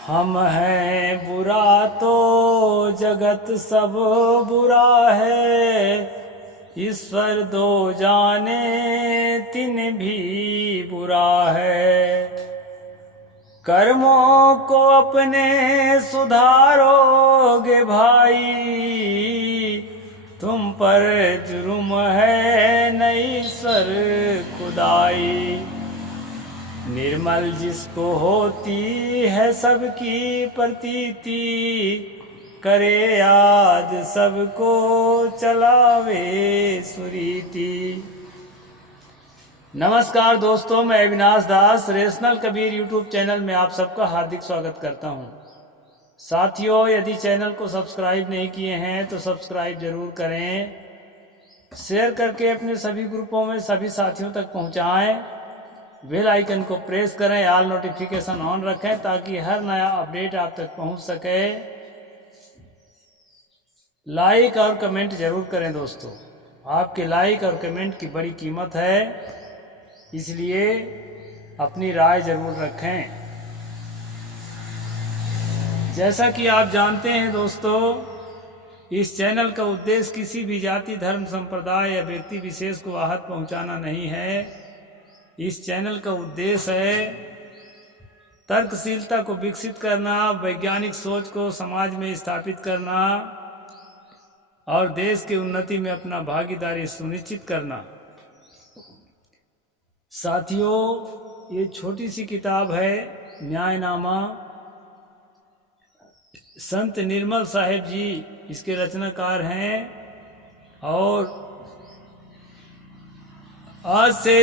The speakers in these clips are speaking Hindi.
हम हैं बुरा तो जगत सब बुरा है, ईश्वर दो जाने तिन भी बुरा है। कर्मों को अपने सुधारोगे भाई, तुम पर जुर्म है न ईश्वर खुदाई। निर्मल जिसको होती है सबकी प्रतीति, करे याद सबको चलावे सुरीति। नमस्कार दोस्तों, मैं अविनाश दास रेशनल कबीर यूट्यूब चैनल में आप सबका हार्दिक स्वागत करता हूं। साथियों, यदि चैनल को सब्सक्राइब नहीं किए हैं तो सब्सक्राइब जरूर करें, शेयर करके अपने सभी ग्रुपों में सभी साथियों तक पहुंचाएं। बेल आइकन को प्रेस करें, ऑल नोटिफिकेशन ऑन रखें ताकि हर नया अपडेट आप तक पहुंच सके। लाइक और कमेंट जरूर करें दोस्तों, आपके लाइक और कमेंट की बड़ी कीमत है, इसलिए अपनी राय जरूर रखें। जैसा कि आप जानते हैं दोस्तों, इस चैनल का उद्देश्य किसी भी जाति, धर्म, संप्रदाय या व्यक्ति विशेष को आहत पहुंचाना नहीं है। इस चैनल का उद्देश्य है तर्कशीलता को विकसित करना, वैज्ञानिक सोच को समाज में स्थापित करना और देश की उन्नति में अपना भागीदारी सुनिश्चित करना। साथियों, ये छोटी सी किताब है न्यायनामा। संत निर्मल साहिब जी इसके रचनाकार हैं और आज से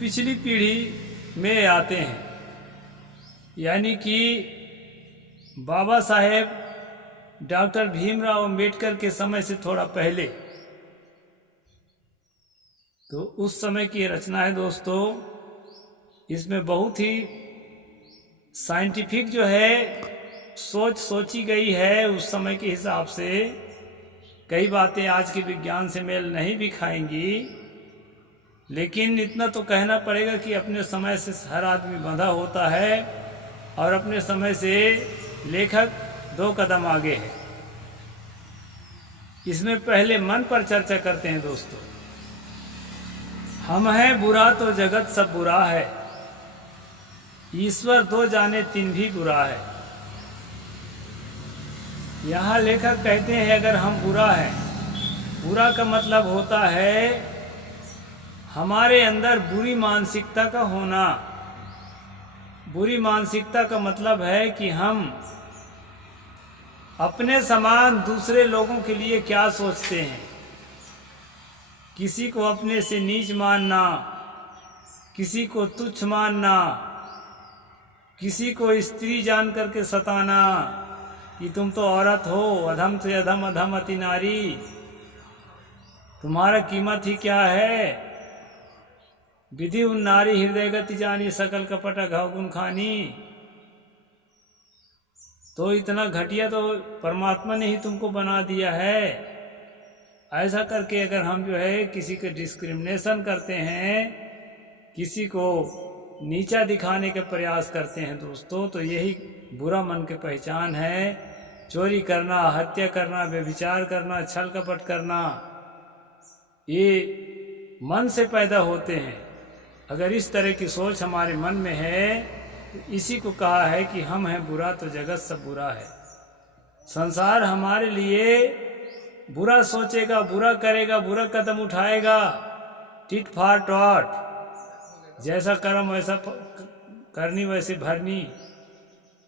पिछली पीढ़ी में आते हैं, यानी कि बाबा साहेब डॉक्टर भीमराव अंबेडकर के समय से थोड़ा पहले, तो उस समय की रचना है दोस्तों। इसमें बहुत ही साइंटिफिक जो है सोच सोची गई है उस समय के हिसाब से। कई बातें आज के विज्ञान से मेल नहीं भी खाएंगी, लेकिन इतना तो कहना पड़ेगा कि अपने समय से हर आदमी बंधा होता है और अपने समय से लेखक 2 कदम आगे है। इसमें पहले मन पर चर्चा करते हैं दोस्तों। हम हैं बुरा तो जगत सब बुरा है, ईश्वर दो जाने तिन भी बुरा है। यहाँ लेखक कहते हैं अगर हम बुरा हैं, बुरा का मतलब होता है हमारे अंदर बुरी मानसिकता का होना। बुरी मानसिकता का मतलब है कि हम अपने समान दूसरे लोगों के लिए क्या सोचते हैं। किसी को अपने से नीच मानना, किसी को तुच्छ मानना, किसी को स्त्री जान करके सताना कि तुम तो औरत हो, अधम से अधम, अधम अति नारी, तुम्हारा कीमत ही क्या है। विधि उन नारी हृदय गति जानी, सकल कपट घाव गुण खानी। तो इतना घटिया तो परमात्मा ने ही तुमको बना दिया है। ऐसा करके अगर हम जो है किसी के डिस्क्रिमिनेशन करते हैं, किसी को नीचा दिखाने के प्रयास करते हैं दोस्तों, तो यही बुरा मन की पहचान है। चोरी करना, हत्या करना, व्यभिचार करना, छल कपट करना, ये मन से पैदा होते हैं। अगर इस तरह की सोच हमारे मन में है, तो इसी को कहा है कि हम हैं बुरा तो जगत सब बुरा है। संसार हमारे लिए बुरा सोचेगा, बुरा करेगा, बुरा कदम उठाएगा, टिट फॉर टॉट, जैसा कर्म वैसा करनी वैसे भरनी।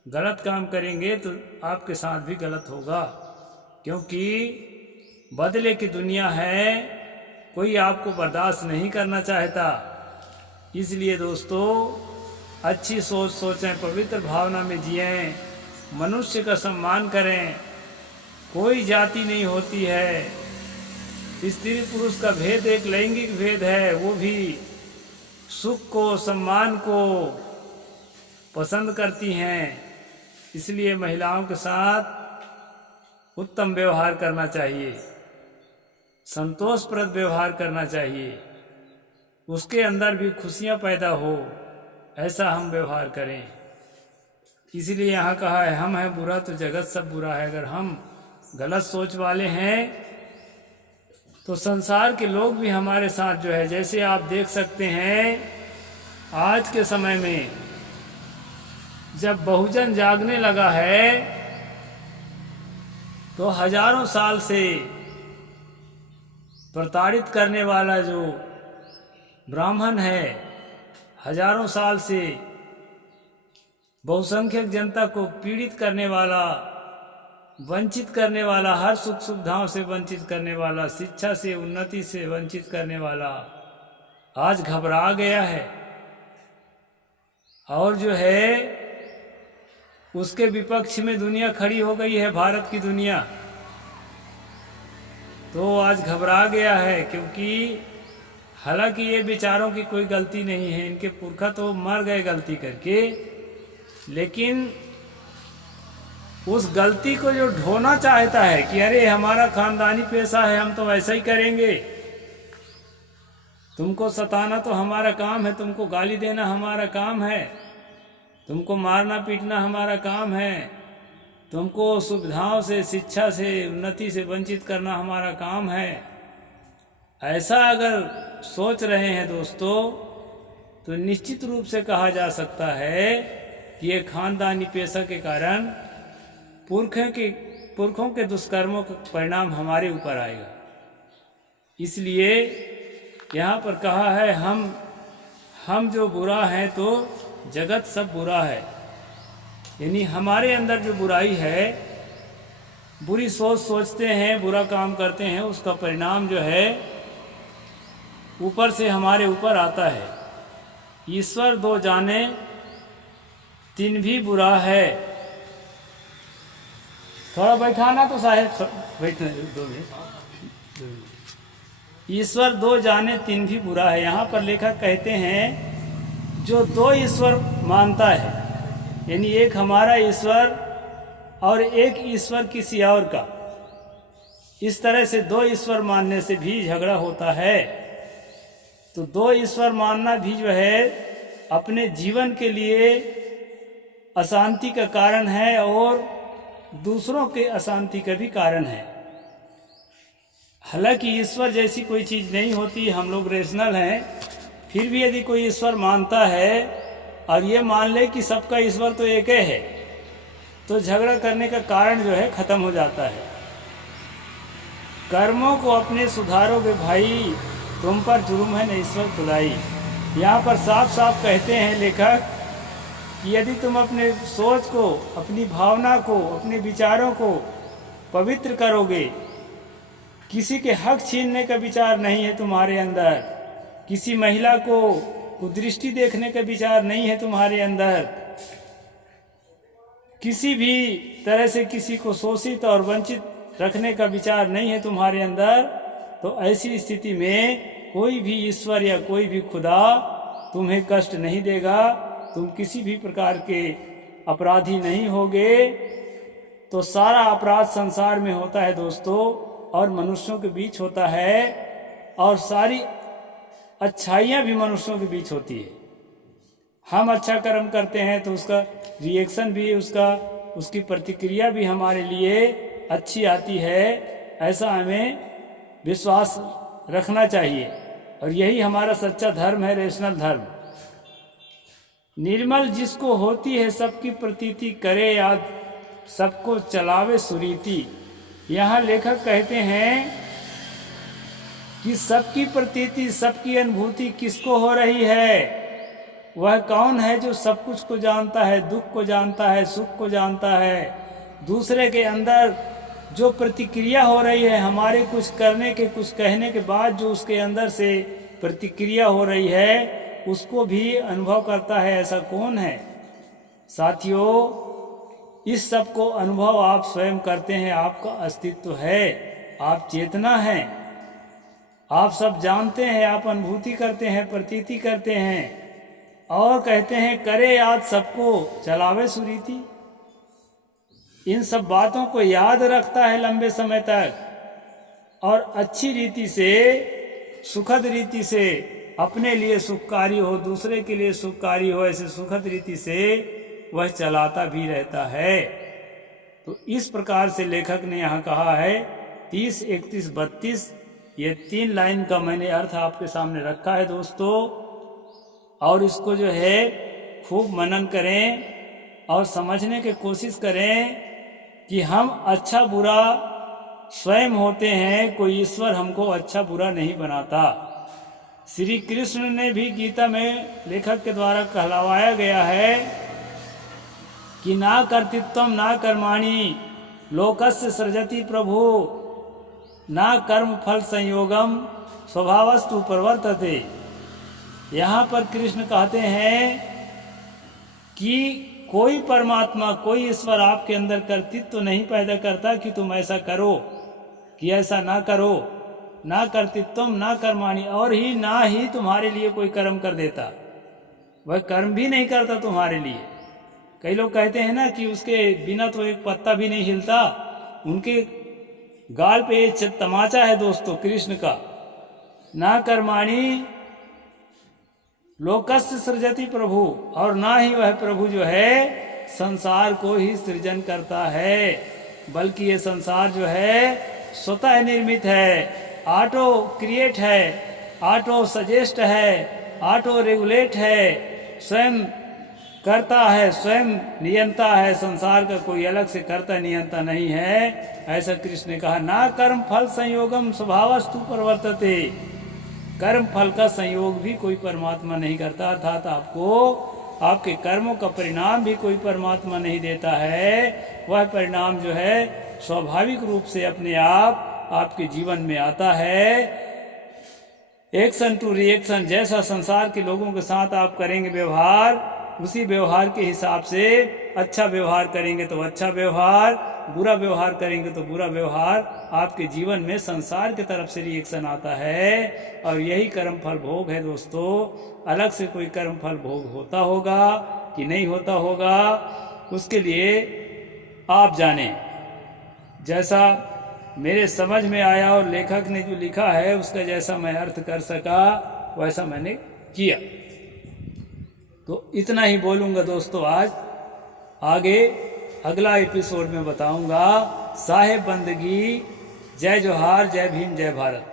गलत काम करेंगे तो आपके साथ भी गलत होगा, क्योंकि बदले की दुनिया है, कोई आपको बर्दाश्त नहीं करना चाहता। इसलिए दोस्तों, अच्छी सोच सोचें, पवित्र भावना में जिएं, मनुष्य का सम्मान करें। कोई जाति नहीं होती है, स्त्री पुरुष का भेद एक लैंगिक भेद है, वो भी सुख को, सम्मान को पसंद करती हैं। इसलिए महिलाओं के साथ उत्तम व्यवहार करना चाहिए, संतोषप्रद व्यवहार करना चाहिए, उसके अंदर भी खुशियां पैदा हो, ऐसा हम व्यवहार करें। इसीलिए यहाँ कहा है हम हैं बुरा तो जगत सब बुरा है। अगर हम गलत सोच वाले हैं तो संसार के लोग भी हमारे साथ जो है, जैसे आप देख सकते हैं आज के समय में जब बहुजन जागने लगा है तो हजारों साल से प्रताड़ित करने वाला जो ब्राह्मण है, हजारों साल से बहुसंख्यक जनता को पीड़ित करने वाला, वंचित करने वाला, हर सुख सुविधाओं से वंचित करने वाला, शिक्षा से उन्नति से वंचित करने वाला आज घबरा गया है और जो है उसके विपक्ष में दुनिया खड़ी हो गई है, भारत की दुनिया। तो आज घबरा गया है क्योंकि हालांकि ये बेचारों की कोई गलती नहीं है, इनके पुरखा तो मर गए गलती करके, लेकिन उस गलती को जो ढोना चाहता है कि अरे हमारा खानदानी पेशा है, हम तो वैसा ही करेंगे, तुमको सताना तो हमारा काम है, तुमको गाली देना हमारा काम है, तुमको मारना पीटना हमारा काम है, तुमको सुविधाओं से, शिक्षा से, उन्नति से वंचित करना हमारा काम है, ऐसा अगर सोच रहे हैं दोस्तों तो निश्चित रूप से कहा जा सकता है कि ये खानदानी पेशा के कारण पुरखों के दुष्कर्मों का परिणाम हमारे ऊपर आएगा। इसलिए यहाँ पर कहा है हम जो बुरा हैं तो जगत सब बुरा है, यानी हमारे अंदर जो बुराई है, बुरी सोच सोचते हैं, बुरा काम करते हैं, उसका परिणाम जो है ऊपर से हमारे ऊपर आता है। ईश्वर दो जाने तीन भी बुरा है। थोड़ा बैठाना तो साहेब, बैठने दो मिनट। ईश्वर दो जाने तीन भी बुरा है। यहाँ पर लेखक कहते हैं जो दो ईश्वर मानता है, यानी एक हमारा ईश्वर और एक ईश्वर किसी और का, इस तरह से दो ईश्वर मानने से भी झगड़ा होता है। तो दो ईश्वर मानना भी जो है अपने जीवन के लिए अशांति का कारण है और दूसरों के अशांति का भी कारण है। हालांकि ईश्वर जैसी कोई चीज़ नहीं होती, हम लोग रेशनल हैं, फिर भी यदि कोई ईश्वर मानता है और ये मान ले कि सबका ईश्वर तो एक है, तो झगड़ा करने का कारण जो है खत्म हो जाता है। कर्मों को अपने सुधारोगे भाई, तुम पर जुर्म है न ईश्वर खुदाई। यहाँ पर साफ साफ कहते हैं लेखक कि यदि तुम अपने सोच को, अपनी भावना को, अपने विचारों को पवित्र करोगे, किसी के हक छीनने का विचार नहीं है तुम्हारे अंदर, किसी महिला को कुदृष्टि देखने का विचार नहीं है तुम्हारे अंदर, किसी भी तरह से किसी को शोषित और वंचित रखने का विचार नहीं है तुम्हारे अंदर, तो ऐसी स्थिति में कोई भी ईश्वर या कोई भी खुदा तुम्हें कष्ट नहीं देगा, तुम किसी भी प्रकार के अपराधी नहीं होगे। तो सारा अपराध संसार में होता है दोस्तों, और मनुष्यों के बीच होता है, और सारी अच्छाइयाँ भी मनुष्यों के बीच होती है। हम अच्छा कर्म करते हैं तो उसका रिएक्शन भी, उसकी प्रतिक्रिया भी हमारे लिए अच्छी आती है, ऐसा हमें विश्वास रखना चाहिए, और यही हमारा सच्चा धर्म है, रेशनल धर्म। निर्मल जिसको होती है सबकी प्रतीति, करे याद सबको चलावे सुरीति। यहाँ लेखक कहते हैं कि सबकी प्रतीति, सबकी अनुभूति किसको हो रही है? वह कौन है जो सब कुछ को जानता है, दुख को जानता है, सुख को जानता है। दूसरे के अंदर जो प्रतिक्रिया हो रही है, हमारे कुछ करने के, कुछ कहने के बाद जो उसके अंदर से प्रतिक्रिया हो रही है, उसको भी अनुभव करता है। ऐसा कौन है? साथियों, इस सब को अनुभव आप स्वयं करते हैं, आपका अस्तित्व है, आप चेतना हैं, आप सब जानते हैं, आप अनुभूति करते हैं, प्रतीति करते हैं, और कहते हैं करे याद सबको चलावे सुरीति। इन सब बातों को याद रखता है लंबे समय तक, और अच्छी रीति से, सुखद रीति से, अपने लिए सुखकारी हो, दूसरे के लिए सुखकारी हो, ऐसे सुखद रीति से वह चलाता भी रहता है। तो इस प्रकार से लेखक ने यहाँ कहा है 30, 31, 32, ये 3 लाइन का मैंने अर्थ आपके सामने रखा है दोस्तों। और इसको जो है खूब मनन करें और समझने की कोशिश करें कि हम अच्छा बुरा स्वयं होते हैं, कोई ईश्वर हमको अच्छा बुरा नहीं बनाता। श्री कृष्ण ने भी गीता में लेखक के द्वारा कहलवाया गया है कि ना कर्तृत्वम ना कर्माणि लोकस्य सृजति प्रभु ना कर्म फल संयोगम स्वभावस्तु प्रवर्तते। यहाँ पर कृष्ण कहते हैं कि कोई परमात्मा, कोई ईश्वर आपके अंदर कर्तृत्व नहीं पैदा करता कि तुम ऐसा करो कि ऐसा ना करो। ना कर्तृत्वम ना कर्माणि, और ही ना ही तुम्हारे लिए कोई कर्म कर देता, वह कर्म भी नहीं करता तुम्हारे लिए। कई लोग कहते हैं ना कि उसके बिना तो एक पत्ता भी नहीं हिलता। उनके गाल पे ये तमाचा है दोस्तों कृष्ण का। ना कर्माणि लोकस्य सृजति प्रभु, और ना ही वह प्रभु जो है संसार को ही सृजन करता है, बल्कि ये संसार जो है स्वतः निर्मित है, ऑटो क्रिएट है, ऑटो सजेस्ट है, ऑटो रेगुलेट है, स्वयं करता है, स्वयं नियंता है। संसार का कोई अलग से करता नियंता नहीं है। ऐसा कृष्ण ने कहा। ना कर्म फल संयोगम स्वभावस्तु प्रवर्तते, कर्म फल का संयोग भी कोई परमात्मा नहीं करता, अर्थात आपको आपके कर्मों का परिणाम भी कोई परमात्मा नहीं देता है। वह परिणाम जो है स्वाभाविक रूप से अपने आप आपके जीवन में आता है। एक्शन टू रिएक्शन, जैसा संसार के लोगों के साथ आप करेंगे व्यवहार, उसी व्यवहार के हिसाब से अच्छा व्यवहार करेंगे तो अच्छा व्यवहार, बुरा व्यवहार करेंगे तो बुरा व्यवहार, आपके जीवन में संसार की तरफ से रिएक्शन आता है। और यही कर्म फल भोग है दोस्तों। अलग से कोई कर्म फल भोग होता होगा कि नहीं होता होगा, उसके लिए आप जाने। जैसा मेरे समझ में आया और लेखक ने जो लिखा है उसका जैसा मैं अर्थ कर सका वैसा मैंने किया। तो इतना ही बोलूँगा दोस्तों आज। आगे अगला एपिसोड में बताऊँगा। साहेब बंदगी। जय जोहार, जय भीम, जय भारत।